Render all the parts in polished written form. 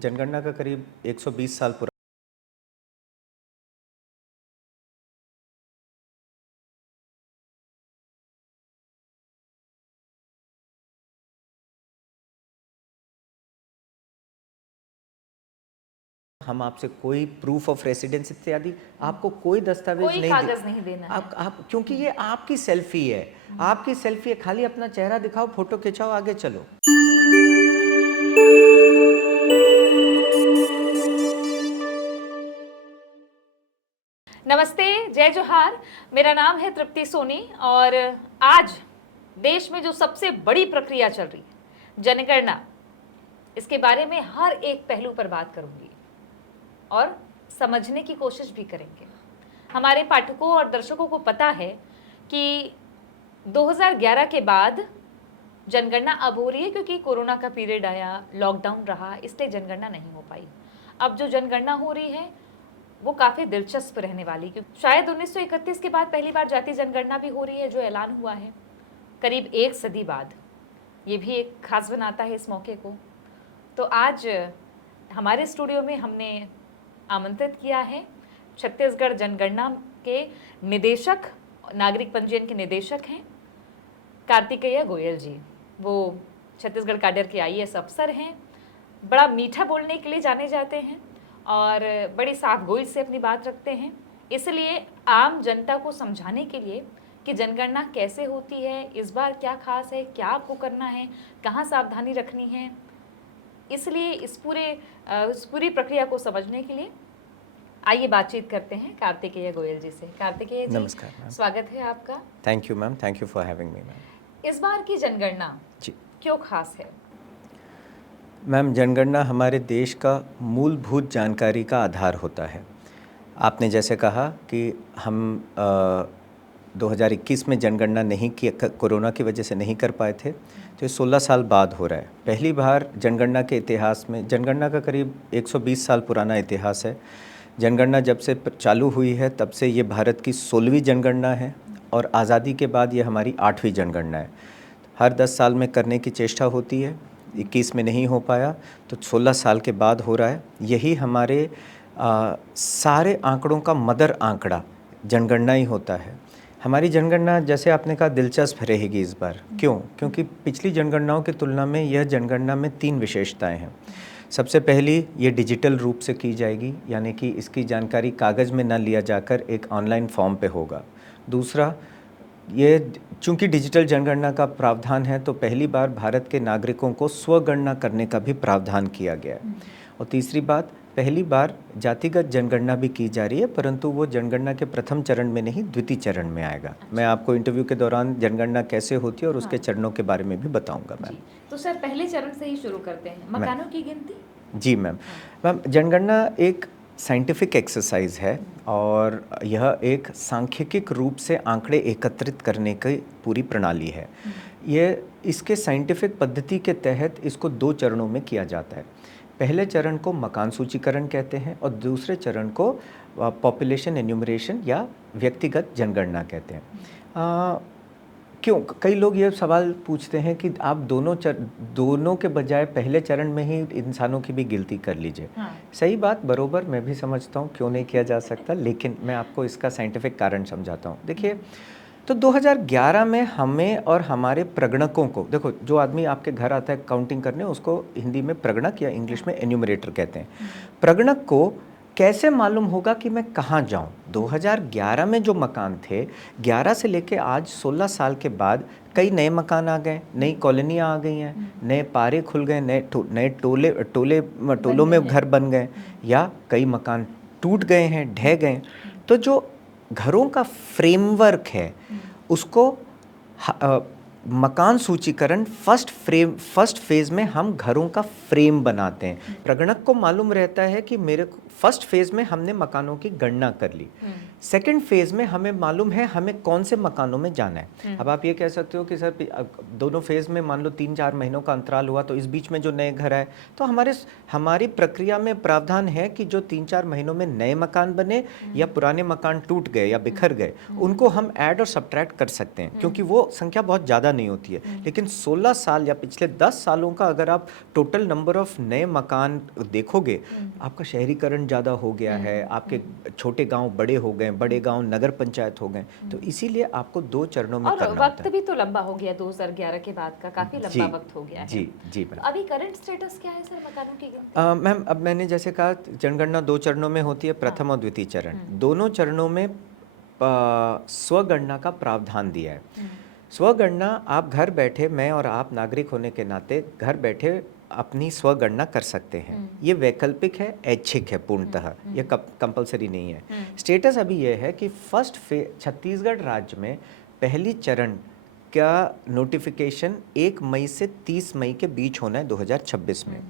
जनगणना का करीब 120 साल पुराना हम आपसे कोई प्रूफ ऑफ रेसिडेंस इत्यादि आपको कोई दस्तावेज कोई नहीं कागज नहीं देना है। आप क्योंकि ये आपकी सेल्फी है, आपकी सेल्फी है, खाली अपना चेहरा दिखाओ, फोटो खिंचाओ, आगे चलो। नमस्ते, जय जोहार। मेरा नाम है तृप्ति सोनी और आज देश में जो सबसे बड़ी प्रक्रिया चल रही है जनगणना, इसके बारे में हर एक पहलू पर बात करूंगी और समझने की कोशिश भी करेंगे। हमारे पाठकों और दर्शकों को पता है कि 2011 के बाद जनगणना अब हो रही है क्योंकि कोरोना का पीरियड आया, लॉकडाउन रहा, इसलिए जनगणना नहीं हो पाई। अब जो जनगणना हो रही है वो काफ़ी दिलचस्प रहने वाली, क्योंकि शायद 1931 के बाद पहली बार जातीय जनगणना भी हो रही है, जो ऐलान हुआ है करीब 1 सदी बाद। ये भी एक खास बनाता है इस मौके को। तो आज हमारे स्टूडियो में हमने आमंत्रित किया है छत्तीसगढ़ जनगणना के निदेशक, नागरिक पंजीयन के निदेशक हैं कार्तिकेय गोयल जी। वो छत्तीसगढ़ कैडर के आईएएस अफसर हैं, बड़ा मीठा बोलने के लिए जाने जाते हैं और बड़ी साफ गोई से अपनी बात रखते हैं। इसलिए आम जनता को समझाने के लिए कि जनगणना कैसे होती है, इस बार क्या खास है, क्या आपको करना है, कहाँ सावधानी रखनी है, इसलिए इस पूरी प्रक्रिया को समझने के लिए आइए बातचीत करते हैं कार्तिकेय गोयल जी से। कार्तिकेय जी, नमस्कार मैम। स्वागत है आपका। Thank you ma'am, thank you for having me ma'am. इस बार की जनगणना जी क्यों खास है? मैम, जनगणना हमारे देश का मूलभूत जानकारी का आधार होता है। आपने जैसे कहा कि हम 2021 में जनगणना नहीं की, कोरोना की वजह से नहीं कर पाए थे, तो ये 16 साल बाद हो रहा है। पहली बार जनगणना के इतिहास में, जनगणना का करीब 120 साल पुराना इतिहास है। जनगणना जब से चालू हुई है तब से ये भारत की 16वीं जनगणना है और आज़ादी के बाद ये हमारी 8वीं जनगणना है। हर 10 साल में करने की चेष्टा होती है, 21 में नहीं हो पाया तो 16 साल के बाद हो रहा है। यही हमारे सारे आंकड़ों का मदर आंकड़ा जनगणना ही होता है। हमारी जनगणना, जैसे आपने कहा, दिलचस्प रहेगी इस बार। क्यों? क्योंकि पिछली जनगणनाओं की तुलना में यह जनगणना में 3 विशेषताएं हैं। सबसे पहली, ये डिजिटल रूप से की जाएगी, यानी कि इसकी जानकारी कागज़ में न लिया जाकर एक ऑनलाइन फॉर्म पे होगा। दूसरा, ये चूंकि डिजिटल जनगणना का प्रावधान है तो पहली बार भारत के नागरिकों को स्वगणना करने का भी प्रावधान किया गया है। और तीसरी बात, पहली बार जातिगत जनगणना भी की जा रही है, परंतु वो जनगणना के प्रथम चरण में नहीं, द्वितीय चरण में आएगा। मैं आपको इंटरव्यू के दौरान जनगणना कैसे होती है और उसके चरणों के बारे में भी बताऊंगा मैम। तो सर, पहले चरण से ही शुरू करते हैं, मकानों की गिनती। जी मैम। मैम, जनगणना एक साइंटिफिक एक्सरसाइज है और यह एक सांख्यिकीय रूप से आंकड़े एकत्रित करने की पूरी प्रणाली है। ये इसके साइंटिफिक पद्धति के तहत इसको 2 चरणों में किया जाता है। पहले चरण को मकान सूचीकरण कहते हैं और दूसरे चरण को पॉपुलेशन एन्यूमरेशन या व्यक्तिगत जनगणना कहते हैं। क्यों? कई लोग ये सवाल पूछते हैं कि आप दोनों के बजाय पहले चरण में ही इंसानों की भी गिनती कर लीजिए। सही बात, बरोबर, मैं भी समझता हूँ क्यों नहीं किया जा सकता, लेकिन मैं आपको इसका साइंटिफिक कारण समझाता हूँ। देखिए, तो 2011 में हमें और हमारे प्रगणकों को, देखो, जो आदमी आपके घर आता है काउंटिंग करने, उसको हिंदी में प्रगणक या इंग्लिश में एन्यूमरेटर कहते हैं। प्रगणक को कैसे मालूम होगा कि मैं कहाँ जाऊँ? 2011 में जो मकान थे, 11 से लेके आज 16 साल के बाद कई नए मकान आ गए, नई कॉलोनियाँ आ गई हैं, नए पारे खुल गए, नए टोलों में घर बन गए, या कई मकान टूट गए हैं, ढह गए। तो जो घरों का फ्रेमवर्क है उसको मकान सूचीकरण फर्स्ट फेज में हम घरों का फ्रेम बनाते हैं। प्रगणक को मालूम रहता है कि फर्स्ट फेज में हमने मकानों की गणना कर ली, सेकंड फेज में हमें मालूम है हमें कौन से मकानों में जाना है। अब आप ये कह सकते हो कि सर दोनों फेज में मान लो 3-4 महीनों का अंतराल हुआ, तो इस बीच में जो नए घर आए, तो हमारी प्रक्रिया में प्रावधान है कि जो 3-4 महीनों में नए मकान बने या पुराने मकान टूट गए या बिखर गए, उनको हम ऐड और सब्ट्रैक्ट कर सकते हैं, क्योंकि वो संख्या बहुत ज़्यादा नहीं होती है। लेकिन 16 साल या पिछले 10 सालों का अगर आप टोटल नंबर ऑफ नए मकान देखोगे, आपका शहरीकरण ज़्यादा हो गया है, आपके छोटे गांव बड़े हो गए, बड़े गांव नगर पंचायत हो गए, तो इसीलिए आपको 2 चरणों में और करना वक्त होता है। भी तो लंबा हो गया, 2011 के बाद का काफी लंबा वक्त हो गया है। जी जी मैम। अभी करंट स्टेटस क्या है सर मकानों की गिनती? मैम अब मैंने जैसे कहा जनगणना 2 चरणों में होती है, प्रथम और द्वितीय चरण। दोनों चरणों में स्वगणना का प्रावधान दिया है। स्वगणना आप घर बैठे, मैं और आप नागरिक होने के नाते घर बैठे अपनी स्वगणना कर सकते हैं। ये वैकल्पिक है, ऐच्छिक है, पूर्णतः ये कंपलसरी नहीं है। स्टेटस अभी ये है कि छत्तीसगढ़ राज्य में पहली चरण का नोटिफिकेशन 1 मई से 30 मई के बीच होना है 2026 में,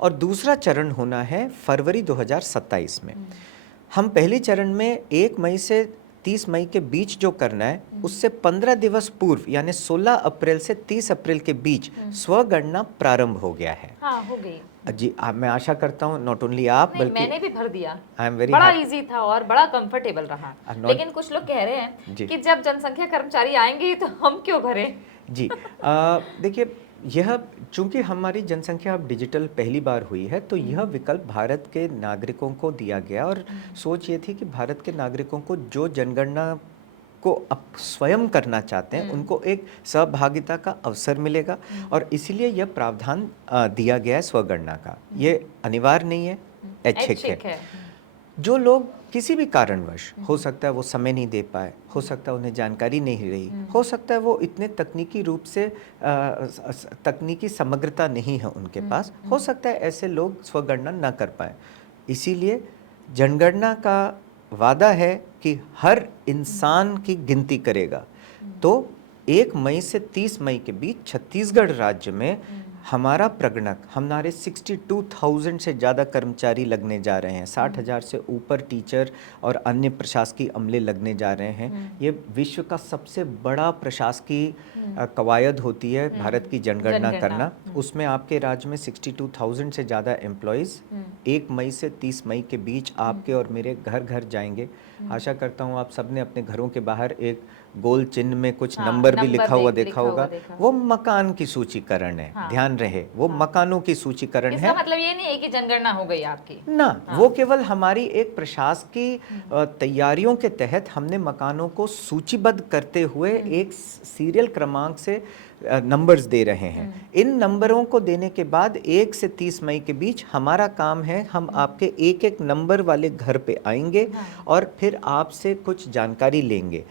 और दूसरा चरण होना है फरवरी 2027 में। हम पहले चरण में 1 मई से 30 मई के बीच जो करना है, उससे 15 दिवस पूर्व यानी 16 अप्रैल से 30 अप्रैल के बीच स्वगणना प्रारंभ हो गया है। हाँ, हो गई जी, मैं आशा करता हूँ नॉट ओनली आप बल्कि मैंने भी भर दिया। आई एम वेरी बड़ा इजी था और बड़ा कंफर्टेबल रहा। not- लेकिन कुछ लोग कह रहे हैं जी। कि जब जनसंख्या कर्मचारी आएंगे तो हम क्यों भरें? जी, देखिए यह चूंकि हमारी जनसंख्या अब डिजिटल पहली बार हुई है, तो यह विकल्प भारत के नागरिकों को दिया गया, और सोच ये थी कि भारत के नागरिकों को जो जनगणना को अब स्वयं करना चाहते हैं, उनको एक सहभागिता का अवसर मिलेगा, और इसीलिए यह प्रावधान दिया गया है स्वगणना का। ये अनिवार्य नहीं है, ऐच्छिक है। जो लोग किसी भी कारणवश, हो सकता है वो समय नहीं दे पाए, हो सकता है उन्हें जानकारी नहीं रही, हो सकता है वो इतने तकनीकी रूप से तकनीकी समग्रता नहीं है उनके पास, हो सकता है ऐसे लोग स्वगणना ना कर पाए। इसीलिए जनगणना का वादा है कि हर इंसान की गिनती करेगा। तो 1 मई से 30 मई के बीच छत्तीसगढ़ राज्य में हमारा प्रगणक, हमारे 62,000 से ज़्यादा कर्मचारी लगने जा रहे हैं, 60,000 से ऊपर टीचर और अन्य प्रशासकीय अमले लगने जा रहे हैं। ये विश्व का सबसे बड़ा प्रशासकीय कवायद होती है भारत की जनगणना करना। उसमें आपके राज्य में 62,000 से ज़्यादा एम्प्लॉयज़ 1 मई से 30 मई के बीच आपके और मेरे घर घर जाएंगे। आशा करता हूँ आप सबने अपने घरों के बाहर एक गोल चिन्ह में कुछ नंबर भी लिखा हुआ देखा होगा। वो मकान की सूचीकरण है, ध्यान रहे, वो मकानों की सूचीकरण है। इसका मतलब ये नहीं है कि जनगणना हो गई आपकी ना, वो केवल हमारी एक प्रशासकीय तैयारियों के तहत हमने मकानों को सूचीबद्ध करते हुए एक सीरियल क्रमांक से नंबर्स दे रहे हैं। इन नंबरों को देने के बाद 1 से 30 मई के बीच हमारा काम है, हम आपके एक एक नंबर वाले घर पे आएंगे और फिर आपसे कुछ जानकारी लेंगे।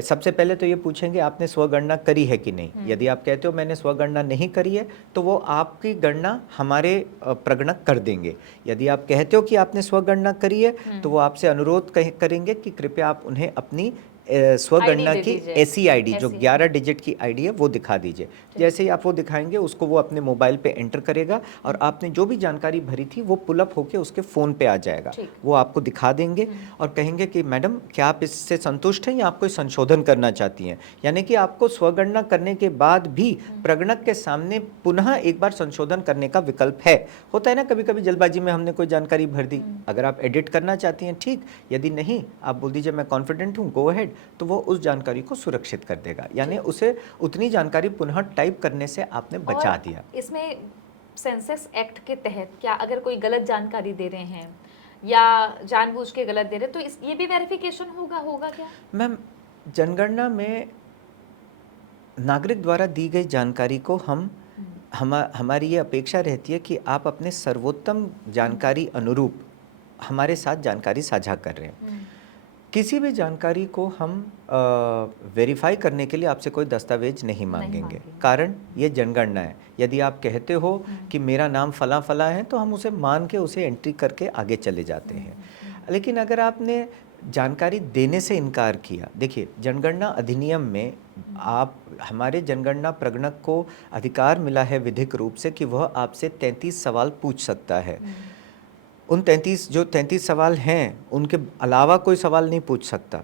सबसे पहले तो ये पूछेंगे आपने स्वगणना करी है कि नहीं। यदि आप कहते हो मैंने स्वगणना नहीं करी है, तो वो आपकी गणना हमारे प्रगणक कर देंगे। यदि आप कहते हो कि आपने स्वगणना करी है, तो वो आपसे अनुरोध करेंगे कि कृपया आप उन्हें अपनी स्वगणना की ऐसी आईडी जो 11 डिजिट की आईडी है वो दिखा दीजिए। जैसे ही आप वो दिखाएंगे, उसको वो अपने मोबाइल पे एंटर करेगा और आपने जो भी जानकारी भरी थी वो पुल अप होके उसके फ़ोन पे आ जाएगा। वो आपको दिखा देंगे और कहेंगे कि मैडम क्या आप इससे संतुष्ट हैं या आप कोई संशोधन करना चाहती हैं। यानी कि आपको स्वगणना करने के बाद भी प्रगणक के सामने पुनः एक बार संशोधन करने का विकल्प है। होता है ना, कभी कभी जल्दबाजी में हमने कोई जानकारी भर दी, अगर आप एडिट करना चाहती हैं ठीक, यदि नहीं आप बोल दीजिए मैं कॉन्फिडेंट हूँ, गो अहेड, तो वो उस जानकारी को सुरक्षित कर देगा। यानी उसे उतनी जानकारी पुनः टाइप करने से आपने बचा दिया। इसमें सेंसस एक्ट के तहत क्या अगर कोई गलत जानकारी दे रहे हैं या जानबूझ के गलत दे रहे हैं, तो ये भी वेरिफिकेशन होगा क्या? मैम, जनगणना में नागरिक द्वारा दी गई जानकारी को हमारी ये अपेक्षा रहती है कि आप अपने सर्वोत्तम जानकारी अनुरूप हमारे साथ जानकारी साझा कर रहे हैं। किसी भी जानकारी को हम वेरीफाई करने के लिए आपसे कोई दस्तावेज नहीं मांगेंगे। कारण ये जनगणना है। यदि आप कहते हो कि मेरा नाम फला फला है, तो हम उसे मान के उसे एंट्री करके आगे चले जाते हैं। लेकिन अगर आपने जानकारी देने से इनकार किया, देखिए जनगणना अधिनियम में हमारे जनगणना प्रगणक को अधिकार मिला है विधिक रूप से कि वह आपसे 33 सवाल पूछ सकता है। उन 33 सवाल हैं, उनके अलावा कोई सवाल नहीं पूछ सकता।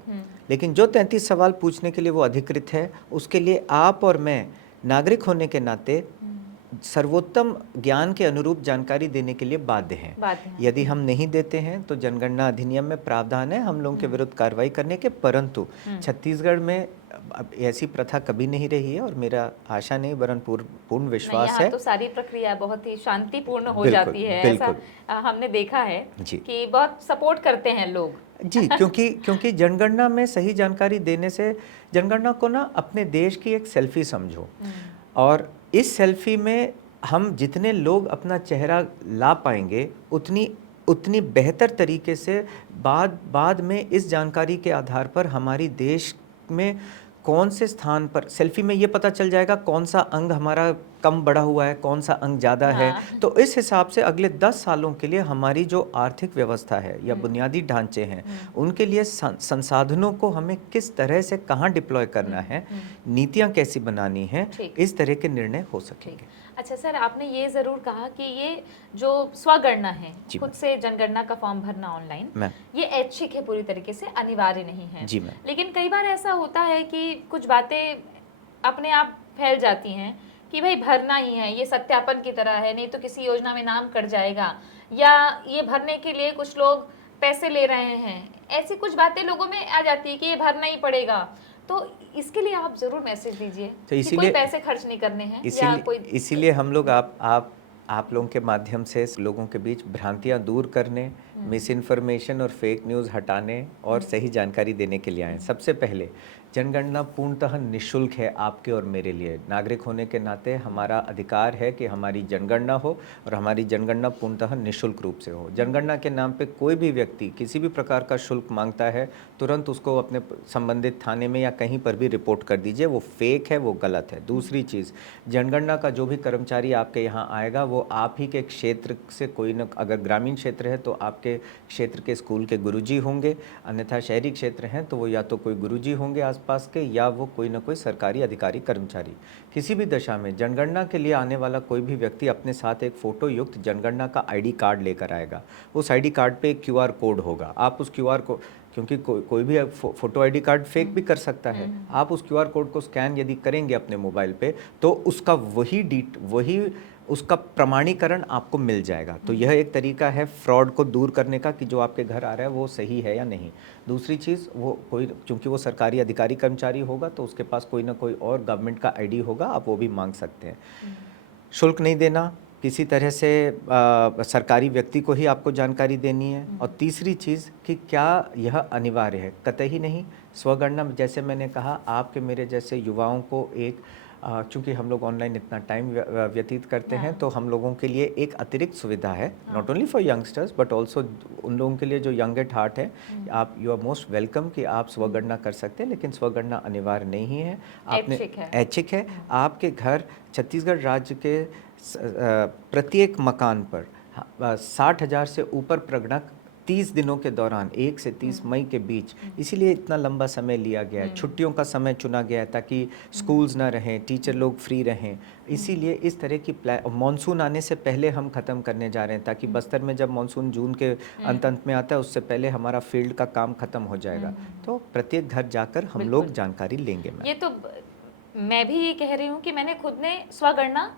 लेकिन जो 33 सवाल पूछने के लिए वो अधिकृत है, उसके लिए आप और मैं नागरिक होने के नाते सर्वोत्तम ज्ञान के अनुरूप जानकारी देने के लिए बाध्य हैं। यदि हम नहीं देते हैं तो जनगणना अधिनियम में प्रावधान है हम लोगों के विरुद्ध कार्रवाई करने के, परंतु छत्तीसगढ़ में अब ऐसी प्रथा कभी नहीं रही है और मेरा आशा नहीं वरन पूर्ण विश्वास है। तो सारी प्रक्रिया बहुत ही शांतिपूर्ण हो बिल्कुल, जाती है, बिल्कुल। ऐसा हमने देखा है जी। कि बहुत सपोर्ट करते हैं लोग। जी, क्योंकि जनगणना में सही जानकारी देने से, जनगणना को ना अपने देश की एक सेल्फी समझो, और इस सेल्फी में हम जितने लोग अपना चेहरा ला पाएंगे उतनी बेहतर तरीके से बाद में इस जानकारी के आधार पर हमारी देश में कौन से स्थान पर, सेल्फी में ये पता चल जाएगा कौन सा अंग हमारा कम बढ़ा हुआ है, कौन सा अंग ज़्यादा है। तो इस हिसाब से अगले 10 सालों के लिए हमारी जो आर्थिक व्यवस्था है या बुनियादी ढांचे हैं, उनके लिए संसाधनों को हमें किस तरह से कहाँ डिप्लॉय करना है, नीतियाँ कैसी बनानी है, इस तरह के निर्णय हो सकेंगे। अच्छा सर, आपने ये ज़रूर कहा कि ये जो स्वगणना है, खुद से जनगणना का फॉर्म भरना ऑनलाइन, ये ऐच्छिक है, पूरी तरीके से अनिवार्य नहीं है। जी मैम। लेकिन कई बार ऐसा होता है कि कुछ बातें अपने आप फैल जाती हैं कि भाई भरना ही है, ये सत्यापन की तरह है, नहीं तो किसी योजना में नाम कट जाएगा, या ये भरने के लिए कुछ लोग पैसे ले रहे हैं, ऐसी कुछ बातें लोगों में आ जाती है कि ये भरना ही पड़ेगा। तो इसके लिए आप जरूर मैसेज दीजिए तो कि कोई पैसे खर्च नहीं करने हैं, या कोई इसीलिए हम लोग आप लोगों के माध्यम से लोगों के बीच भ्रांतियां दूर करने, मिस इन्फॉर्मेशन और फेक न्यूज़ हटाने और सही जानकारी देने के लिए आए। सबसे पहले जनगणना पूर्णतः निःशुल्क है आपके और मेरे लिए। नागरिक होने के नाते हमारा अधिकार है कि हमारी जनगणना हो, और हमारी जनगणना पूर्णतः निःशुल्क रूप से हो। जनगणना के नाम पे कोई भी व्यक्ति किसी भी प्रकार का शुल्क मांगता है, तुरंत उसको अपने संबंधित थाने में या कहीं पर भी रिपोर्ट कर दीजिए, वो फेक है, वो गलत है। दूसरी चीज़, जनगणना का जो भी कर्मचारी आपके यहाँ आएगा वो आप ही के क्षेत्र से कोई न, अगर ग्रामीण क्षेत्र है तो आपके क्षेत्र के स्कूल के गुरुजी होंगे, अन्यथा शहरी क्षेत्र हैं तो वो या तो कोई गुरुजी होंगे आसपास के, या वो कोई ना कोई सरकारी अधिकारी कर्मचारी। किसी भी दशा में जनगणना के लिए आने वाला कोई भी व्यक्ति अपने साथ एक फ़ोटो युक्त जनगणना का आईडी कार्ड लेकर आएगा। उस आईडी कार्ड पे एक क्यूआर कोड होगा। आप उस क्यूआर कोड, क्योंकि कोई भी फ़ोटो आईडी कार्ड फेक भी कर सकता है, आप उस क्यूआर कोड को स्कैन यदि करेंगे अपने मोबाइल पे तो उसका वही उसका प्रमाणीकरण आपको मिल जाएगा। तो यह एक तरीका है फ्रॉड को दूर करने का कि जो आपके घर आ रहा है वो सही है या नहीं। दूसरी चीज़, वो कोई, क्योंकि वो सरकारी अधिकारी कर्मचारी होगा तो उसके पास कोई ना कोई और गवर्नमेंट का आईडी होगा, आप वो भी मांग सकते हैं। शुल्क नहीं देना, किसी तरह से सरकारी व्यक्ति को ही आपको जानकारी देनी है। और तीसरी चीज़ कि क्या यह अनिवार्य है, कतई नहीं। स्वगणना, जैसे मैंने कहा, आपके मेरे जैसे युवाओं को एक, चूँकि हम लोग ऑनलाइन इतना टाइम व्यतीत करते हैं तो हम लोगों के लिए एक अतिरिक्त सुविधा है, not only for youngsters but also उन लोगों के लिए जो यंग एट हार्ट है। आप, यू आर मोस्ट वेलकम कि आप स्वगणना कर सकते हैं, लेकिन स्वगणना अनिवार्य नहीं है। आपने ऐच्छिक है। आपके घर, छत्तीसगढ़ राज्य के प्रत्येक मकान पर 60,000 से ऊपर प्रगणक 30 दिनों के दौरान, 1 से 30 मई के बीच, इसीलिए इतना लंबा समय लिया गया है। छुट्टियों का समय चुना गया है ताकि स्कूल्स ना रहें, टीचर लोग फ्री रहें। इसीलिए इस तरह की मानसून आने से पहले हम ख़त्म करने जा रहे हैं, ताकि बस्तर में जब मानसून जून के अंत में आता है उससे पहले हमारा फील्ड का काम ख़त्म हो जाएगा। तो प्रत्येक घर जाकर हम लोग जानकारी लेंगे। ये तो मैं भी ये कह रही हूँ कि मैंने खुद ने स्वगणना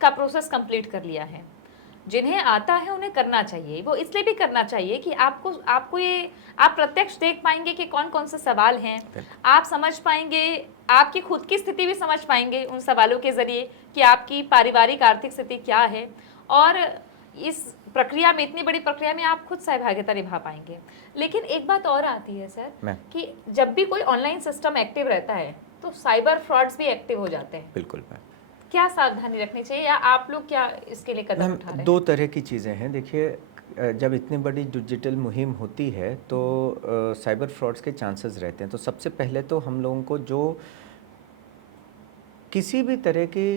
का प्रोसेस कंप्लीट कर लिया है। जिन्हें आता है उन्हें करना चाहिए, वो इसलिए भी करना चाहिए कि आपको ये, आप प्रत्यक्ष देख पाएंगे कि कौन कौन से सवाल हैं, आप समझ पाएंगे, आपकी खुद की स्थिति भी समझ पाएंगे उन सवालों के जरिए कि आपकी पारिवारिक आर्थिक स्थिति क्या है, और इस प्रक्रिया में, इतनी बड़ी प्रक्रिया में आप खुद सहभागिता निभा पाएंगे। लेकिन एक बात और आती है सर कि जब भी कोई ऑनलाइन सिस्टम एक्टिव रहता है तो साइबर फ्रॉड्स भी एक्टिव हो जाते हैं। बिल्कुल। क्या सावधानी रखनी चाहिए, या आप लोग क्या इसके लिए कदम उठा रहे हैं? 2 तरह की चीज़ें हैं। देखिए, जब इतनी बड़ी डिजिटल मुहिम होती है तो साइबर फ्रॉड्स के चांसेस रहते हैं। तो सबसे पहले तो हम लोगों को जो किसी भी तरह की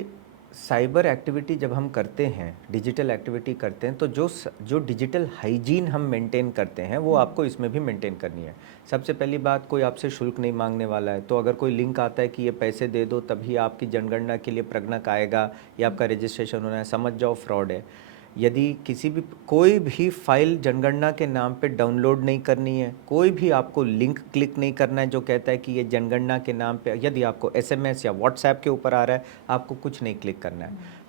साइबर एक्टिविटी जब हम करते हैं, डिजिटल एक्टिविटी करते हैं, तो जो डिजिटल हाइजीन हम मेंटेन करते हैं वो आपको इसमें भी मेंटेन करनी है। सबसे पहली बात, कोई आपसे शुल्क नहीं मांगने वाला है। तो अगर कोई लिंक आता है कि ये पैसे दे दो तभी आपकी जनगणना के लिए प्रगणक आएगा या आपका रजिस्ट्रेशन होना है, समझ जाओ फ्रॉड है। यदि किसी भी कोई भी फाइल जनगणना के नाम पे डाउनलोड नहीं करनी है, कोई भी आपको लिंक क्लिक नहीं करना है जो कहता है कि ये जनगणना के नाम पे, यदि आपको एसएमएस या व्हाट्सएप के ऊपर आ रहा है, आपको कुछ नहीं क्लिक करना है।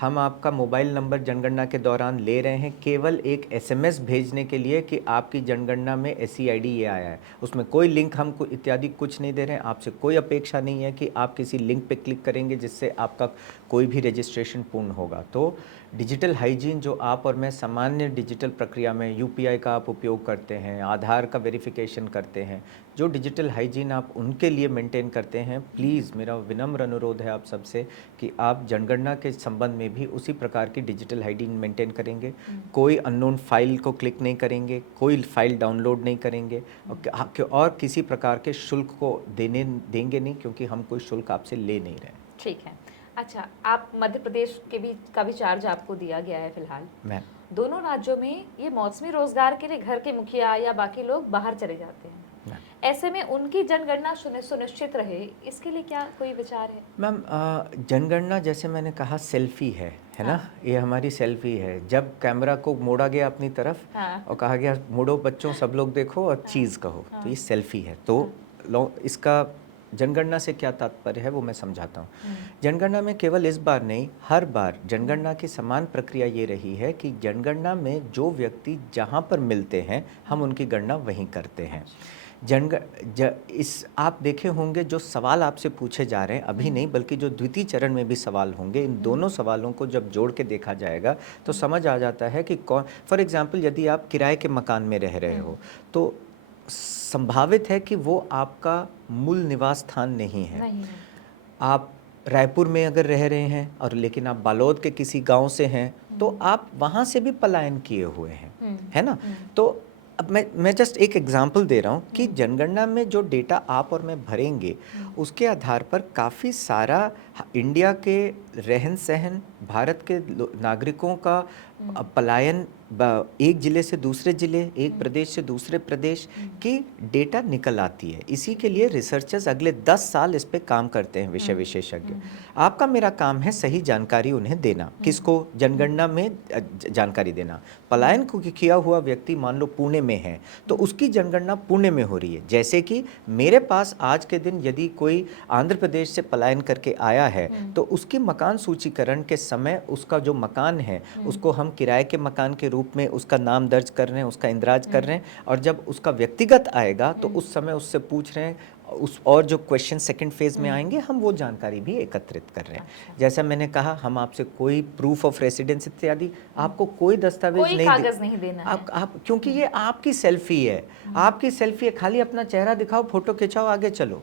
हम आपका मोबाइल नंबर जनगणना के दौरान ले रहे हैं केवल एक एसएमएस भेजने के लिए कि आपकी जनगणना में SCID ये आया है। उसमें कोई लिंक हमको इत्यादि कुछ नहीं दे रहे हैं। आपसे कोई अपेक्षा नहीं है कि आप किसी लिंक पे क्लिक करेंगे जिससे आपका कोई भी रजिस्ट्रेशन पूर्ण होगा। तो डिजिटल हाइजीन जो आप और मैं सामान्य डिजिटल प्रक्रिया में UPI का आप उपयोग करते हैं, आधार का वेरिफिकेशन करते हैं, जो डिजिटल हाइजीन आप उनके लिए मेंटेन करते हैं, प्लीज़ मेरा विनम्र अनुरोध है आप सबसे कि आप जनगणना के संबंध में भी उसी प्रकार की डिजिटल हाइजीन मेंटेन करेंगे। कोई अननोन फाइल को क्लिक नहीं करेंगे, कोई फाइल डाउनलोड नहीं करेंगे और किसी प्रकार के शुल्क को देंगे नहीं, क्योंकि हम कोई शुल्क आपसे ले नहीं रहे। ठीक है। अच्छा, आप मध्य प्रदेश का भी चार्ज आपको दिया गया है फिलहाल। मैम, दोनों राज्यों में ये मौसमी रोजगार के लिए घर के मुखिया या बाकी लोग बाहर चले जाते हैं, ऐसे में उनकी जनगणना सुनिश्चित रहे, इसके लिए क्या कोई विचार है? मैम, जनगणना जैसे मैंने कहा सेल्फी है ना। ये हमारी सेल्फी है। जब कैमरा को मोड़ा गया अपनी तरफ और कहा गया मोड़ो बच्चों, सब लोग देखो और चीज़ कहो, तो ये सेल्फी है। तो इसका जनगणना से क्या तात्पर्य है वो मैं समझाता हूँ। जनगणना में केवल इस बार नहीं, हर बार जनगणना की समान प्रक्रिया ये रही है कि जनगणना में जो व्यक्ति जहाँ पर मिलते हैं हम उनकी गणना वहीं करते हैं। आप देखे होंगे जो सवाल आपसे पूछे जा रहे हैं, अभी नहीं बल्कि जो द्वितीय चरण में भी सवाल होंगे, इन दोनों सवालों को जब जोड़ के देखा जाएगा तो समझ आ जाता है कि कौन, फॉर एग्जाम्पल यदि आप किराए के मकान में रह रहे हो तो संभावित है कि वो आपका मूल निवास स्थान नहीं है। आप रायपुर में अगर रह रहे हैं और लेकिन आप बालोद के किसी गांव से हैं तो आप वहाँ से भी पलायन किए हुए हैं, है ना। तो अब मैं जस्ट एक एग्जांपल दे रहा हूँ कि जनगणना में जो डेटा आप और मैं भरेंगे उसके आधार पर काफ़ी सारा इंडिया के रहन सहन, भारत के नागरिकों का पलायन एक ज़िले से दूसरे ज़िले, एक प्रदेश से दूसरे प्रदेश की डेटा निकल आती है। इसी के लिए रिसर्चर्स अगले 10 साल इस पे काम करते हैं, विषय विशेषज्ञ। आपका मेरा काम है सही जानकारी उन्हें देना। किसको? जनगणना में जानकारी देना। पलायन को किया हुआ व्यक्ति मान लो पुणे में है तो उसकी जनगणना पुणे में हो रही है। जैसे कि मेरे पास आज के दिन यदि कोई आंध्र प्रदेश से पलायन करके आया है तो उसकी मकान सूचीकरण के समय उसका जो मकान है उसको हम किराए के मकान के रूप में उसका नाम दर्ज कर रहे हैं, उसका इंदराज कर रहे हैं, और जब उसका व्यक्तिगत आएगा तो उस समय उससे पूछ रहे हैं और जो क्वेश्चन सेकंड फेज में आएंगे हम वो जानकारी भी एकत्रित कर रहे हैं। जैसा मैंने कहा, हम आपसे कोई प्रूफ ऑफ रेसिडेंस इत्यादि, आपको कोई दस्तावेज कोई कागज नहीं देना है। आप क्योंकि ये आपकी सेल्फी है, आपकी सेल्फी है, खाली अपना चेहरा दिखाओ, फोटो खिंचाओ, आगे चलो।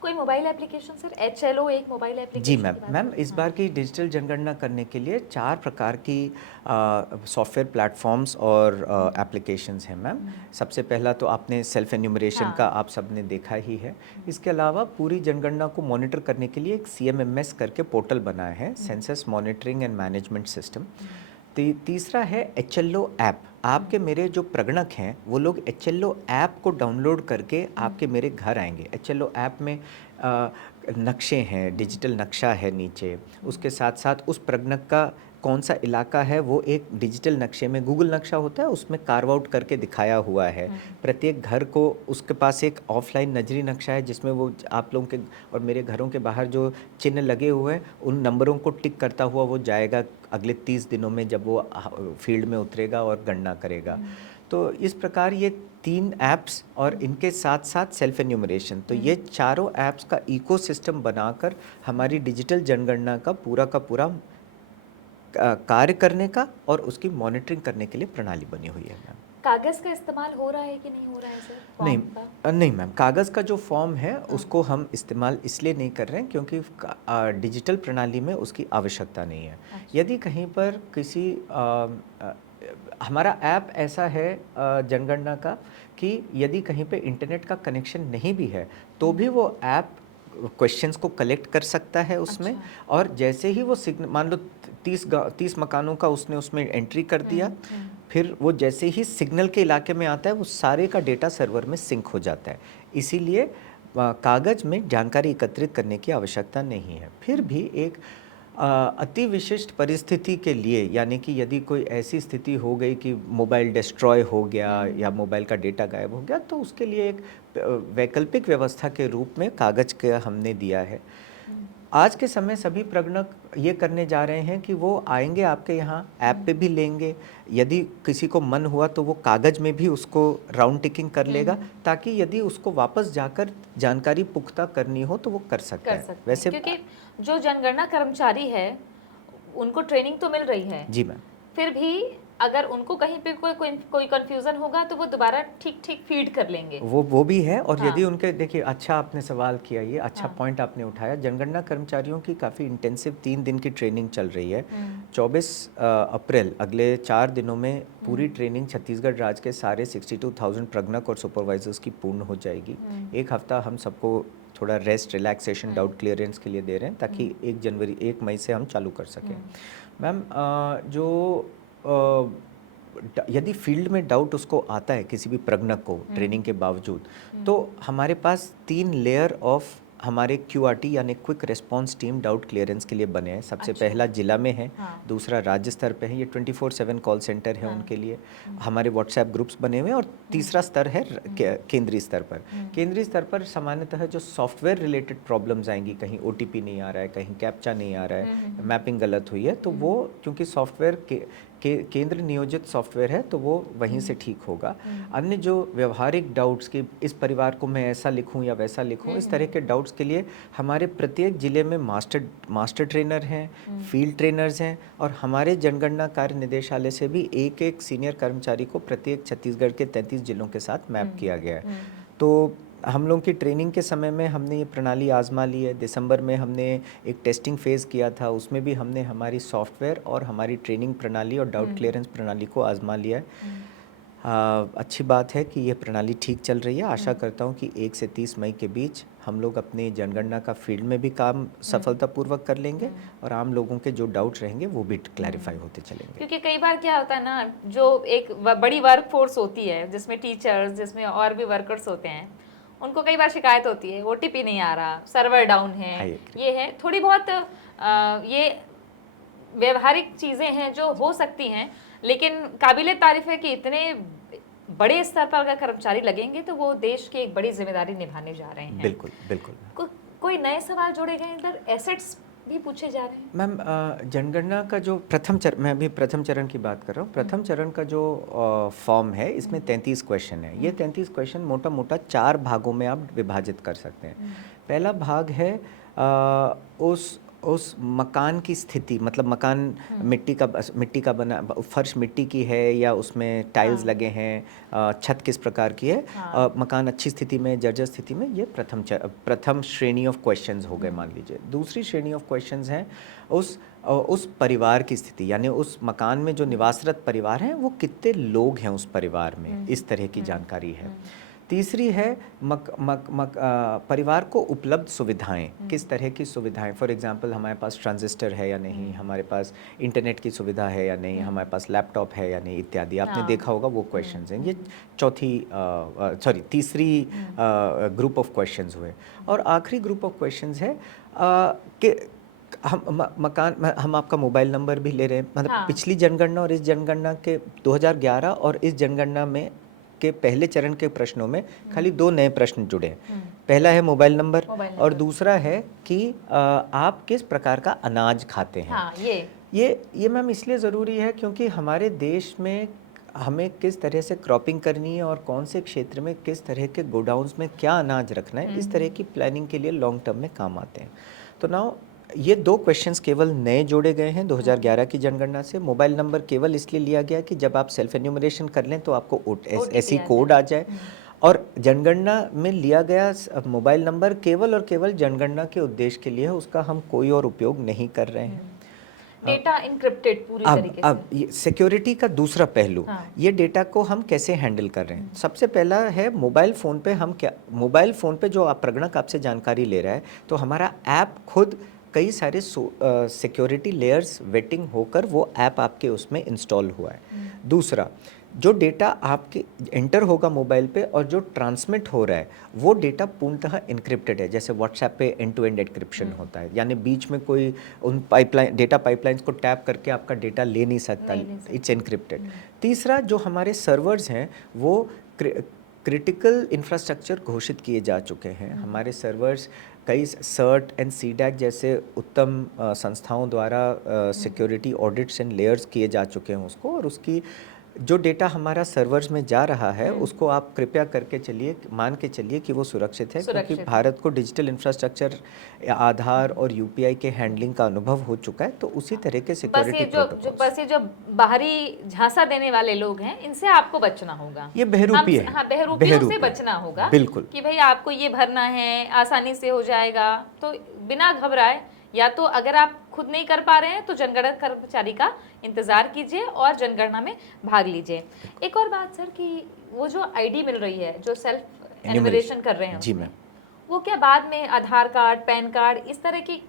कोई मोबाइल एप्लीकेशन सर? HLO एक मोबाइल एप्लीकेशन? जी मैम, इस बार की डिजिटल जनगणना करने के लिए 4 प्रकार की सॉफ्टवेयर प्लेटफॉर्म्स और एप्लीकेशंस हैं मैम। सबसे पहला तो आपने सेल्फ एन्यूमरेशन का आप सबने देखा ही है। इसके अलावा पूरी जनगणना को मॉनिटर करने के लिए एक CMMS करके पोर्टल बनाया है, census monitoring and management system. तीसरा है HLO ऐप। आपके मेरे जो प्रगणक हैं वो लोग HLO ऐप को डाउनलोड करके आपके मेरे घर आएंगे। HLO ऐप में नक्शे हैं, डिजिटल नक्शा है नीचे, उसके साथ साथ उस प्रगणक का कौन सा इलाका है वो एक डिजिटल नक्शे में, गूगल नक्शा होता है उसमें कार्व आउट करके दिखाया हुआ है। प्रत्येक घर को उसके पास एक ऑफलाइन नजरी नक्शा है जिसमें वो आप लोगों के और मेरे घरों के बाहर जो चिन्ह लगे हुए हैं उन नंबरों को टिक करता हुआ वो जाएगा अगले 30 दिनों में जब वो फील्ड में उतरेगा और गणना करेगा। तो इस प्रकार ये 3 ऐप्स और इनके साथ साथ सेल्फ एन्यूमरेशन, तो ये चारों ऐप्स का इकोसिस्टम बनाकर हमारी डिजिटल जनगणना का पूरा कार्य करने का और उसकी मॉनिटरिंग करने के लिए प्रणाली बनी हुई है मैम। कागज़ का इस्तेमाल हो रहा है कि नहीं हो रहा है सर? नहीं मैम, कागज़ का जो फॉर्म है उसको हम इस्तेमाल इसलिए नहीं कर रहे हैं क्योंकि डिजिटल प्रणाली में उसकी आवश्यकता नहीं है। यदि कहीं पर किसी हमारा ऐप ऐसा है जनगणना का कि यदि कहीं पे इंटरनेट का कनेक्शन नहीं भी है तो भी वो ऐप क्वेश्चंस को कलेक्ट कर सकता है उसमें। और जैसे ही वो मान लो 30 मकानों का उसने उसमें एंट्री कर दिया, फिर वो जैसे ही सिग्नल के इलाके में आता है वो सारे का डेटा सर्वर में सिंक हो जाता है। इसीलिए कागज़ में जानकारी एकत्रित करने की आवश्यकता नहीं है। फिर भी एक अति विशिष्ट परिस्थिति के लिए, यानी कि यदि कोई ऐसी स्थिति हो गई कि मोबाइल डिस्ट्रॉय हो गया या मोबाइल का डेटा गायब हो गया, तो उसके लिए एक वैकल्पिक व्यवस्था के रूप में कागज़ का हमने दिया है। आज के समय सभी प्रगणक ये करने जा रहे हैं कि वो आएंगे आपके यहाँ, ऐप पे भी लेंगे, यदि किसी को मन हुआ तो वो कागज़ में भी उसको राउंड टिकिंग कर लेगा, ताकि यदि उसको वापस जाकर जानकारी पुख्ता करनी हो तो वो कर सकता है। वैसे क्योंकि जो जनगणना कर्मचारी है उनको ट्रेनिंग तो मिल रही है जी मैम, फिर भी अगर उनको कहीं पे कोई कंफ्यूजन होगा तो वो दोबारा ठीक फीड कर लेंगे, वो भी है। और हाँ। यदि उनके, देखिए अच्छा आपने सवाल किया, ये अच्छा हाँ। पॉइंट आपने उठाया। जनगणना कर्मचारियों की काफ़ी इंटेंसिव 3 दिन की ट्रेनिंग चल रही है। 24 अप्रैल, अगले 4 दिनों में पूरी ट्रेनिंग छत्तीसगढ़ राज्य के सारे 62,000 प्रगणक और सुपरवाइजर्स की पूर्ण हो जाएगी। एक हफ्ता हम सबको थोड़ा रेस्ट, रिलैक्सेशन, डाउट क्लियरेंस के लिए दे रहे हैं, ताकि 1 मई से हम चालू कर सकें। मैम, यदि फील्ड में डाउट उसको आता है किसी भी प्रगणक को ट्रेनिंग के बावजूद, तो हमारे पास 3 लेयर ऑफ हमारे QRT यानी quick response team doubt clearance के लिए बने हैं। सबसे पहला जिला में है, दूसरा राज्य स्तर पे है, ये 24/7 कॉल सेंटर है उनके लिए। हमारे व्हाट्सएप ग्रुप्स बने हुए हैं। और तीसरा स्तर है केंद्रीय स्तर पर। केंद्रीय स्तर पर सामान्यतः जो सॉफ्टवेयर रिलेटेड प्रॉब्लम्स आएंगी, कहीं OTP नहीं आ रहा है, कहीं कैप्चा नहीं आ रहा है, मैपिंग गलत हुई है, तो वो क्योंकि सॉफ्टवेयर केंद्र नियोजित सॉफ्टवेयर है तो वो वहीं से ठीक होगा। अन्य जो व्यवहारिक डाउट्स कि इस परिवार को मैं ऐसा लिखूं या वैसा लिखूं, इस तरह के डाउट्स के लिए हमारे प्रत्येक जिले में मास्टर ट्रेनर हैं, फील्ड ट्रेनर्स हैं, और हमारे जनगणना कार्य निदेशालय से भी एक सीनियर कर्मचारी को प्रत्येक छत्तीसगढ़ के 33 जिलों के साथ मैप किया गया है। तो हम लोग की ट्रेनिंग के समय में हमने ये प्रणाली आजमा ली है। दिसंबर में हमने एक टेस्टिंग फेज़ किया था, उसमें भी हमने हमारी सॉफ्टवेयर और हमारी ट्रेनिंग प्रणाली और डाउट क्लियरेंस प्रणाली को आजमा लिया है। अच्छी बात है कि ये प्रणाली ठीक चल रही है। आशा करता हूँ कि 1 से 30 मई के बीच हम लोग अपनी जनगणना का फील्ड में भी काम सफलतापूर्वक कर लेंगे, और आम लोगों के जो डाउट्स रहेंगे वो भी क्लैरिफाई होते चलेंगे। क्योंकि कई बार क्या होता है ना, जो एक बड़ी वर्क फोर्स होती है जिसमें टीचर्स, जिसमें और भी वर्कर्स होते हैं, उनको कई बार शिकायत होती है OTP नहीं आ रहा, सर्वर डाउन है, ये है, थोड़ी बहुत ये व्यवहारिक चीज़ें हैं जो हो सकती हैं, लेकिन काबिले तारीफ है कि इतने बड़े स्तर पर अगर कर्मचारी लगेंगे तो वो देश की एक बड़ी जिम्मेदारी निभाने जा रहे हैं। बिल्कुल बिल्कुल। कोई नए सवाल जोड़े गए इधर, एसेट्स भी पूछे जा रहे हैं? मैम, जनगणना का जो मैं अभी प्रथम चरण की बात कर रहा हूँ। प्रथम चरण का जो फॉर्म है, इसमें 33 क्वेश्चन है। ये 33 क्वेश्चन मोटा मोटा 4 भागों में आप विभाजित कर सकते हैं। पहला भाग है उस मकान की स्थिति, मतलब मकान मिट्टी का बना, फर्श मिट्टी की है या उसमें टाइल्स लगे हैं, छत किस प्रकार की है, मकान अच्छी स्थिति में, जर्जर स्थिति में, ये प्रथम श्रेणी ऑफ क्वेश्चंस हो गए मान लीजिए। दूसरी श्रेणी ऑफ क्वेश्चंस हैं उस परिवार की स्थिति, यानी उस मकान में जो निवासरत परिवार हैं वो कितने लोग हैं उस परिवार में, इस तरह की जानकारी है। तीसरी है परिवार को उपलब्ध सुविधाएं, किस तरह की सुविधाएं, फॉर एग्जांपल हमारे पास ट्रांजिस्टर है या नहीं, हमारे पास इंटरनेट की सुविधा है या नहीं, हमारे पास लैपटॉप है या नहीं, इत्यादि। आपने देखा होगा वो क्वेश्चंस हैं। ये तीसरी ग्रुप ऑफ क्वेश्चंस हुए। और आखिरी ग्रुप ऑफ क्वेश्चंस है कि हम आपका मोबाइल नंबर भी ले रहे हैं। मतलब पिछली जनगणना और इस जनगणना के 2011 और इस जनगणना में के पहले चरण के प्रश्नों में खाली 2 नए प्रश्न जुड़े हैं। पहला है मोबाइल नंबर और दूसरा है कि आप किस प्रकार का अनाज खाते हैं। हाँ, ये मैम इसलिए ज़रूरी है क्योंकि हमारे देश में हमें किस तरह से क्रॉपिंग करनी है और कौन से क्षेत्र में किस तरह के गोडाउन्स में क्या अनाज रखना है, इस तरह की प्लानिंग के लिए लॉन्ग टर्म में काम आते हैं। तो नाउ ये 2 क्वेश्चंस केवल नए जोड़े गए हैं 2011 की जनगणना से। मोबाइल नंबर केवल इसलिए लिया गया कि जब आप सेल्फ एन्यूमरेशन कर लें तो आपको ऐसी कोड आ जाए। और जनगणना में लिया गया मोबाइल नंबर केवल और केवल जनगणना के उद्देश्य के लिए है, उसका हम कोई और उपयोग नहीं कर रहे हैं। डेटा इनक्रिप्टेड पूरी तरीके से। अब ये सिक्योरिटी का दूसरा पहलू, ये डेटा को हम कैसे हैंडल कर रहे हैं। सबसे पहला है मोबाइल फ़ोन पे जो आप प्रगणक आपसे जानकारी ले रहा है, तो हमारा ऐप खुद कई सारे सिक्योरिटी लेयर्स वेटिंग होकर वो ऐप आपके उसमें इंस्टॉल हुआ है। दूसरा, जो डेटा आपके एंटर होगा मोबाइल पे और जो ट्रांसमिट हो रहा है वो डेटा पूर्णतः इनक्रिप्टेड है। जैसे व्हाट्सएप पे एंड टू एंड एन्क्रिप्शन होता है, यानी बीच में कोई उन डेटा पाइपलाइंस को टैप करके आपका डेटा ले नहीं सकता, इट्स एन्क्रिप्टेड। तीसरा, जो हमारे सर्वर्स हैं वो क्रिटिकल इंफ्रास्ट्रक्चर घोषित किए जा चुके हैं। हमारे सर्वर्स कई सर्ट एंड सीडैक जैसे उत्तम संस्थाओं द्वारा सिक्योरिटी ऑडिट्स एंड लेयर्स किए जा चुके हैं उसको, और उसकी जो डेटा हमारा सर्वर्स में जा रहा है उसको आप कृपया करके चलिए, मान के चलिए कि वो सुरक्षित है, क्योंकि भारत को डिजिटल इंफ्रास्ट्रक्चर, आधार और यूपीआई के हैंडलिंग का अनुभव हो चुका है, तो उसी तरह के सिक्योरिटी प्रोटोकॉल्स। बस ये जो बाहरी झांसा देने वाले लोग हैं इनसे आपको बचना होगा। ये बहरूपी है, हाँ, बहरूपियों से बचना होगा। बिल्कुल कि भाई आपको ये भरना है, आसानी से हो जाएगा, तो बिना घबराए, या तो अगर आप खुद नहीं कर पा रहे हैं तो जनगणना कर्मचारी का इंतजार कीजिए और जनगणना में भाग लीजिए। एक और बात सर, कि वो जो आईडी मिल रही है, जो सेल्फ एन्यूमरेशन कर रहे हैं, जी मैम, वो क्या बाद में आधार कार्ड, पैन कार्ड इस तरह की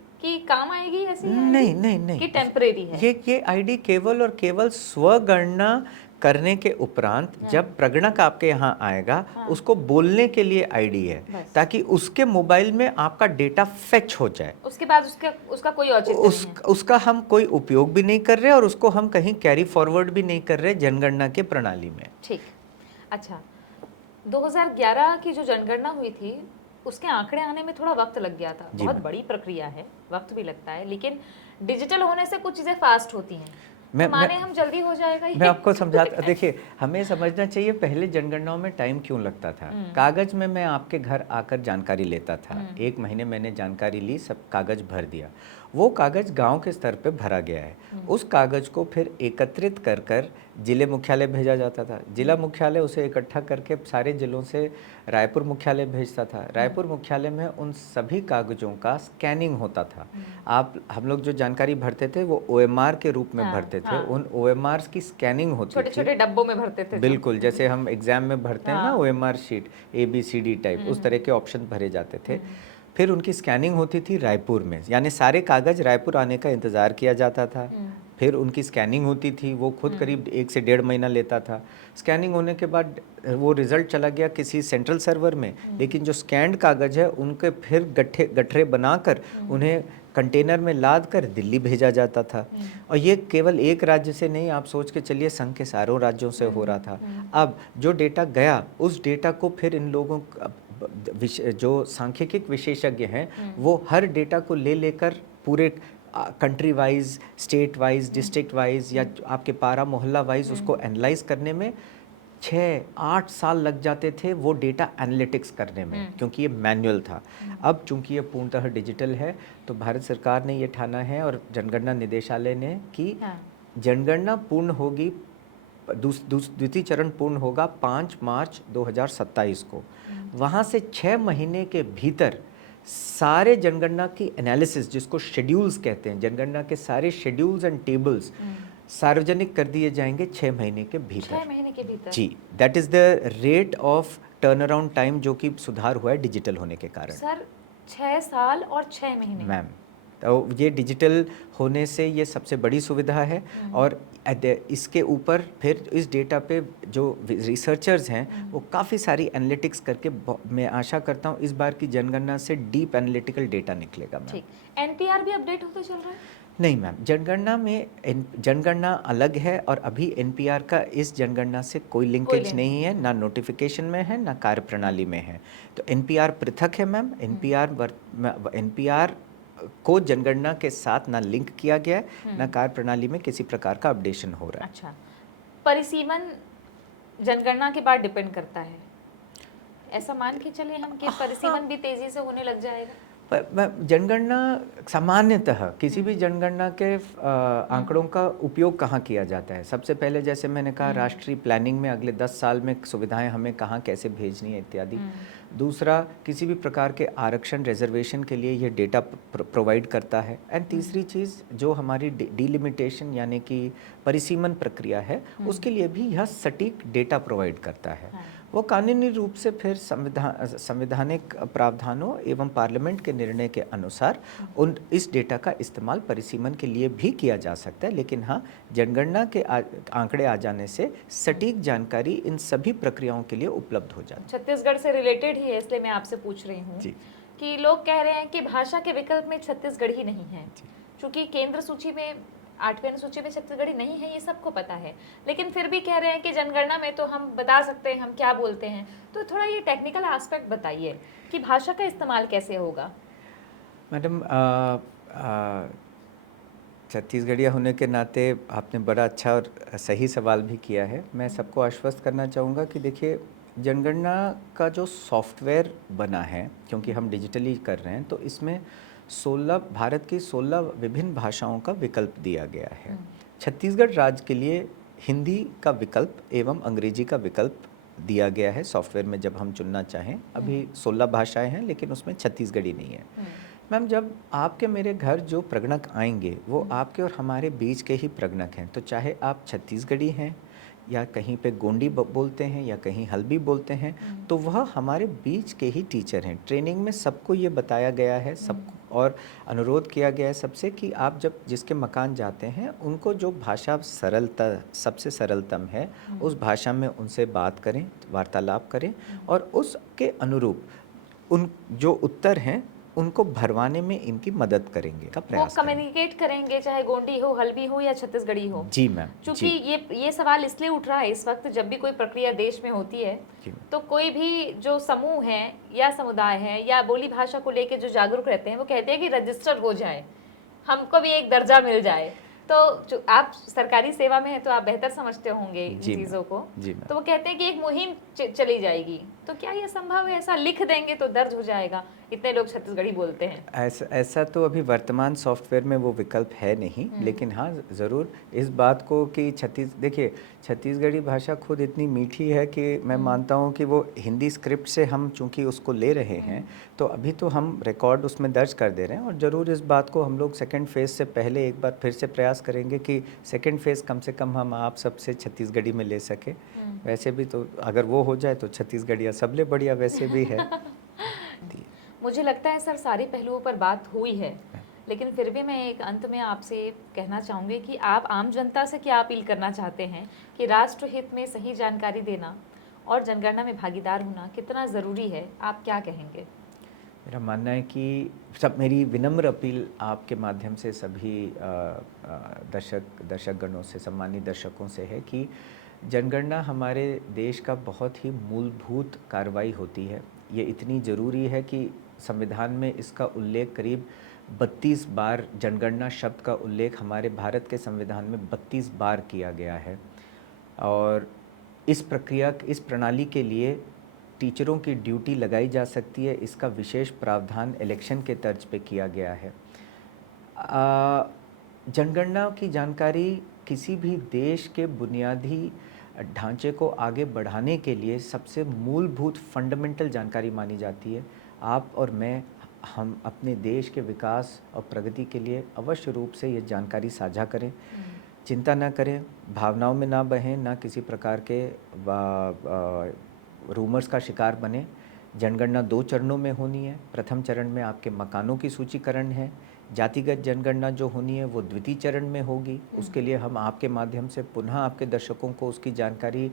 काम आएगी? ऐसी नहीं कि टेम्परेरी है? ये आईडी केवल और केवल स्वगणना करने के उपरांत जब प्रगणक आपके यहाँ आएगा, उसको बोलने के लिए आईडी है, ताकि उसके मोबाइल में आपका डेटा फेच हो जाए। उसके बाद उसका कोई औचित्य नहीं है। उसका हम कोई उपयोग भी नहीं कर रहे और उसको हम कहीं कैरी फॉरवर्ड भी नहीं कर रहे जनगणना के प्रणाली में। ठीक, अच्छा। 2011 की जो जनगणना हुई थी उसके आंकड़े आने में थोड़ा वक्त लग गया था। बहुत बड़ी प्रक्रिया है, वक्त भी लगता है, लेकिन डिजिटल होने से कुछ चीजें फास्ट होती हैं। माने हम जल्दी हो जाएगा। मैं आपको समझाता, देखिए हमें समझना चाहिए पहले जनगणनाओं में टाइम क्यों लगता था। कागज में मैं आपके घर आकर जानकारी लेता था, 1 महीने मैंने जानकारी ली, सब कागज भर दिया। वो कागज गांव के स्तर पे भरा गया है। उस कागज को फिर एकत्रित कर कर जिले मुख्यालय भेजा जाता था। जिला मुख्यालय उसे इकट्ठा करके सारे जिलों से रायपुर मुख्यालय भेजता था। रायपुर मुख्यालय में उन सभी कागजों का स्कैनिंग होता था। हम लोग जो जानकारी भरते थे वो OMR के रूप में भरते थे। उन OMRs की स्कैनिंग होती थी, छोटे-छोटे डब्बों में भरते थे। बिल्कुल, जैसे हम एग्जाम में भरते हैं ना OMR शीट, ABCD टाइप, उस तरह के ऑप्शन भरे जाते थे। फिर उनकी स्कैनिंग होती थी रायपुर में, यानी सारे कागज रायपुर आने का इंतज़ार किया जाता था। फिर उनकी स्कैनिंग होती थी, वो खुद करीब 1 से 1.5 महीना लेता था। स्कैनिंग होने के बाद वो रिज़ल्ट चला गया किसी सेंट्रल सर्वर में, लेकिन जो स्कैन्ड कागज़ है उनके फिर गठरे बनाकर उन्हें कंटेनर में लाद कर दिल्ली भेजा जाता था। और ये केवल एक राज्य से नहीं, आप सोच के चलिए संघ के सारों राज्यों से हो रहा था। अब जो डेटा गया, उस डेटा को फिर इन लोगों जो सांख्यिकी विशेषज्ञ हैं वो हर डेटा को लेकर पूरे country wise, state wise, district wise या आपके पारा मोहल्ला वाइज उसको एनालाइज करने में 6-8 साल लग जाते थे वो डेटा एनालिटिक्स करने में, क्योंकि ये मैनुअल था। अब चूंकि ये पूर्णतः डिजिटल है, तो भारत सरकार ने ये ठाना है और जनगणना निदेशालय ने कि जनगणना पूर्ण होगी, द्वितीय चरण पूर्ण होगा 5 मार्च 2027 को। वहाँ से 6 महीने के भीतर सारे जनगणना की एनालिसिस, जिसको शेड्यूल्स कहते हैं, जनगणना के सारे शेड्यूल्स एंड टेबल्स सार्वजनिक कर दिए जाएंगे 6 महीने के भीतर। 6 महीने के भीतर? जी, that is the rate of turn around time, जो कि सुधार हुआ है डिजिटल होने के कारण। सर 6 साल और 6 महीने? मैम, तो ये डिजिटल होने से ये सबसे बड़ी सुविधा है। और इसके ऊपर फिर इस डेटा पे जो रिसर्चर्स हैं वो काफ़ी एनालिटिक्स एनालिटिक्स करके, मैं आशा करता हूँ इस बार की जनगणना से डीप एनालिटिकल डेटा निकलेगा। मैम, NPR भी अपडेट होता चल रहा है? नहीं मैम, जनगणना अलग है और अभी NPR का इस जनगणना से कोई लिंकेज नहीं है, ना नोटिफिकेशन में है ना कार्यप्रणाली में है। तो NPR पृथक है मैम। NPR को जनगणना के साथ ना लिंक किया गया है, ना कार्यप्रणाली में किसी प्रकार का अपडेशन हो रहा है। अच्छा, परिसीमन जनगणना के बाद डिपेंड करता है, ऐसा मान के चले हम कि परिसीमन भी तेजी से होने लग जाएगा? जनगणना सामान्यतः किसी भी जनगणना के आंकड़ों का उपयोग कहाँ किया जाता है? सबसे पहले जैसे मैंने कहा, राष्ट्रीय प्लानिंग में अगले 10 साल में सुविधाएं हमें कहाँ कैसे भेजनी है इत्यादि। दूसरा, किसी भी प्रकार के आरक्षण, रिजर्वेशन के लिए ये डेटा प्रोवाइड करता है। एंड तीसरी चीज़, जो हमारी डिलिमिटेशन यानी कि परिसीमन प्रक्रिया है, उसके लिए भी यह सटीक डेटा प्रोवाइड करता है। वो कानूनी रूप से फिर संवैधानिक प्रावधानों एवं पार्लियामेंट के निर्णय के अनुसार इस डेटा का इस्तेमाल परिसीमन के लिए भी किया जा सकता है। लेकिन हाँ, जनगणना के आंकड़े आ जाने से सटीक जानकारी इन सभी प्रक्रियाओं के लिए उपलब्ध हो जाती है। छत्तीसगढ़ से रिलेटेड ही है, इसलिए मैं आपसे पूछ रही हूँ कि लोग कह रहे हैं कि भाषा के विकल्प में छत्तीसगढ़ ही नहीं है, क्योंकि केंद्र सूची में 8वें सूची में छत्तीसगढ़ी नहीं है, ये सबको पता है, लेकिन फिर भी कह रहे हैं कि जनगणना में तो हम बता सकते हैं हम क्या बोलते हैं। तो थोड़ा ये टेक्निकल एस्पेक्ट बताइए कि भाषा का इस्तेमाल कैसे होगा। मैडम, छत्तीसगढ़िया होने के नाते आपने बड़ा अच्छा और सही सवाल भी किया है। मैं सबको आश्वस्त करना चाहूँगा कि देखिए, जनगणना का जो सॉफ्टवेयर बना है, क्योंकि हम डिजिटली कर रहे हैं, तो इसमें 16 भारत की 16 विभिन्न भाषाओं का विकल्प दिया गया है। छत्तीसगढ़ राज्य के लिए हिंदी का विकल्प एवं अंग्रेजी का विकल्प दिया गया है सॉफ्टवेयर में, जब हम चुनना चाहें। अभी 16 भाषाएं हैं, लेकिन उसमें छत्तीसगढ़ी नहीं है। मैम, जब आपके मेरे घर जो प्रगणक आएंगे वो आपके और हमारे बीच के ही प्रगणक हैं, तो चाहे आप छत्तीसगढ़ी हैं या कहीं पे गोंडी बोलते हैं या कहीं हल्बी बोलते हैं, तो वह हमारे बीच के ही टीचर हैं। ट्रेनिंग में सबको ये बताया गया है, सबको और अनुरोध किया गया है सबसे कि आप जब जिसके मकान जाते हैं, उनको जो भाषा सबसे सरलतम है, उस भाषा में उनसे बात करें, वार्तालाप करें, और उसके अनुरूप उन जो उत्तर हैं उनको भरवाने में इनकी मदद करेंगे का प्रयास वो कम्युनिकेट करेंगे, चाहे गोंडी हो, हल्बी हो या छत्तीसगढ़ी हो। जी मैम। क्योंकि ये सवाल इसलिए उठ रहा है इस वक्त, जब भी कोई प्रक्रिया देश में होती है तो कोई भी जो समूह है या समुदाय है या बोली भाषा को लेकर जो जागरूक रहते हैं, वो कहते हैं कि रजिस्टर हो जाए, हमको भी एक दर्जा मिल जाए। तो जो आप सरकारी सेवा में हैं तो आप बेहतर समझते होंगे इन चीज़ों को। तो वो कहते हैं कि एक मुहिम चली जाएगी। तो क्या ये संभव है, ऐसा लिख देंगे तो दर्ज हो जाएगा? इतने लोग छत्तीसगढ़ी बोलते हैं। ऐसा तो अभी वर्तमान सॉफ्टवेयर में वो विकल्प है नहीं, लेकिन हाँ, ज़रूर इस बात को कि देखिए, छत्तीसगढ़ी भाषा खुद इतनी मीठी है कि मैं मानता हूँ कि वो हिंदी स्क्रिप्ट से हम चूँकि उसको ले रहे हैं, तो अभी तो हम रिकॉर्ड उसमें दर्ज कर दे रहे हैं। और ज़रूर इस बात को हम लोग सेकेंड फेज़ से पहले एक बार फिर से प्रयास करेंगे कि सेकेंड फेज़ कम से कम हम आप सबसे छत्तीसगढ़ी में ले सके। वैसे भी तो अगर वो हो जाए तो छत्तीसगढ़िया सबले बढ़िया वैसे भी है। मुझे लगता है सर सारे पहलुओं पर बात हुई है, लेकिन फिर भी मैं एक अंत में आपसे कहना चाहूँगी कि आप आम जनता से क्या अपील करना चाहते हैं कि राष्ट्र हित में सही जानकारी देना और जनगणना में भागीदार होना कितना ज़रूरी है, आप क्या कहेंगे? मेरा मानना है कि मेरी विनम्र अपील आपके माध्यम से सभी दर्शकगणों से, सम्मानित दर्शकों से है कि जनगणना हमारे देश का बहुत ही मूलभूत कार्रवाई होती है। ये इतनी ज़रूरी है कि संविधान में इसका उल्लेख करीब 32 बार, जनगणना शब्द का उल्लेख हमारे भारत के संविधान में 32 बार किया गया है। और इस प्रणाली के लिए टीचरों की ड्यूटी लगाई जा सकती है। इसका विशेष प्रावधान इलेक्शन के तर्ज पे किया गया है। जनगणना की जानकारी किसी भी देश के बुनियादी ढांचे को आगे बढ़ाने के लिए सबसे मूलभूत फंडामेंटल जानकारी मानी जाती है। आप और मैं, हम अपने देश के विकास और प्रगति के लिए अवश्य रूप से ये जानकारी साझा करें। चिंता ना करें, भावनाओं में ना बहें, ना किसी प्रकार के रूमर्स का शिकार बने। जनगणना 2 चरणों में होनी है। प्रथम चरण में आपके मकानों की सूचीकरण है। जातिगत जनगणना जो होनी है वो द्वितीय चरण में होगी। उसके लिए हम आपके माध्यम से पुनः आपके दर्शकों को उसकी जानकारी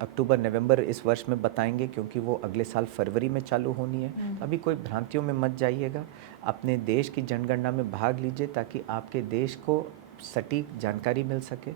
अक्टूबर नवंबर इस वर्ष में बताएंगे, क्योंकि वो अगले साल फरवरी में चालू होनी है। अभी कोई भ्रांतियों में मत जाइएगा, अपने देश की जनगणना में भाग लीजिए ताकि आपके देश को सटीक जानकारी मिल सके।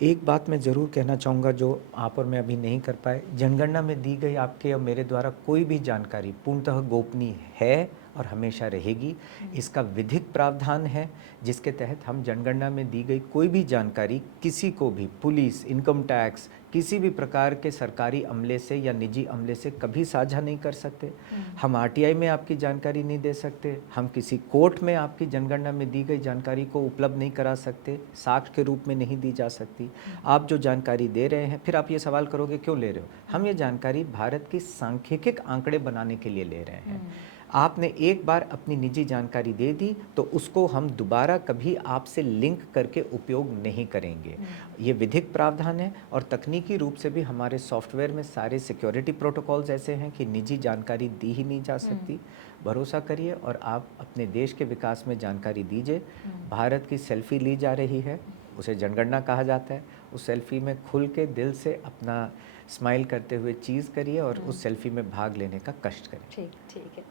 एक बात मैं ज़रूर कहना चाहूँगा जो आप और मैं अभी नहीं कर पाए, जनगणना में दी गई आपके और मेरे द्वारा कोई भी जानकारी पूर्णतः गोपनीय है और हमेशा रहेगी। इसका विधिक प्रावधान है जिसके तहत हम जनगणना में दी गई कोई भी जानकारी किसी को भी, पुलिस, इनकम टैक्स, किसी भी प्रकार के सरकारी अमले से या निजी अमले से कभी साझा नहीं कर सकते। हम आरटीआई में आपकी जानकारी नहीं दे सकते। हम किसी कोर्ट में आपकी जनगणना में दी गई जानकारी को उपलब्ध नहीं करा सकते, साक्ष्य के रूप में नहीं दी जा सकती। आप जो जानकारी दे रहे हैं, फिर आप ये सवाल करोगे क्यों ले रहे हो? हम ये जानकारी भारत की सांख्यिकीय आंकड़े बनाने के लिए ले रहे हैं। आपने एक बार अपनी निजी जानकारी दे दी तो उसको हम दोबारा कभी आपसे लिंक करके उपयोग नहीं करेंगे। ये विधिक प्रावधान है और तकनीकी रूप से भी हमारे सॉफ्टवेयर में सारे सिक्योरिटी प्रोटोकॉल्स ऐसे हैं कि निजी जानकारी दी ही नहीं जा सकती। भरोसा करिए और आप अपने देश के विकास में जानकारी दीजिए। भारत की सेल्फी ली जा रही है, उसे जनगणना कहा जाता है। उस सेल्फी में खुल के दिल से अपना स्माइल करते हुए चीज़ करिए और उस सेल्फी में भाग लेने का कष्ट करें। ठीक ठीक है।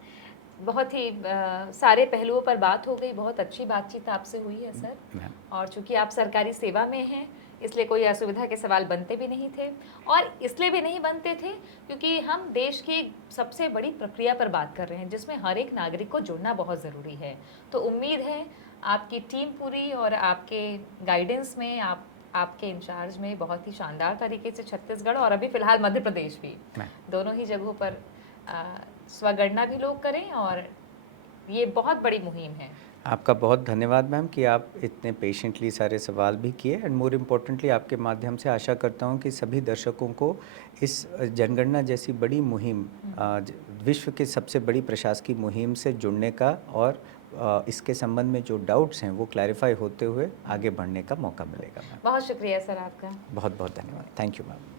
बहुत ही सारे पहलुओं पर बात हो गई, बहुत अच्छी बातचीत आपसे हुई है सर। और चूंकि आप सरकारी सेवा में हैं इसलिए कोई असुविधा के सवाल बनते भी नहीं थे, और इसलिए भी नहीं बनते थे क्योंकि हम देश की सबसे बड़ी प्रक्रिया पर बात कर रहे हैं जिसमें हर एक नागरिक को जुड़ना बहुत ज़रूरी है। तो उम्मीद है आपकी टीम पूरी और आपके गाइडेंस में, आपके इंचार्ज में बहुत ही शानदार तरीके से छत्तीसगढ़ और अभी फ़िलहाल मध्य प्रदेश भी, दोनों ही जगहों पर स्वगणना भी लोग करें, और ये बहुत बड़ी मुहिम है। आपका बहुत धन्यवाद मैम कि आप इतने पेशेंटली सारे सवाल भी किए, एंड मोर इम्पोर्टेंटली आपके माध्यम से आशा करता हूँ कि सभी दर्शकों को इस जनगणना जैसी बड़ी मुहिम, विश्व की सबसे बड़ी प्रशासकीय मुहिम से जुड़ने का और इसके संबंध में जो डाउट्स हैं वो क्लैरिफाई होते हुए आगे बढ़ने का मौका मिलेगा मैम। बहुत शुक्रिया सर आपका। बहुत बहुत धन्यवाद। Thank you ma'am.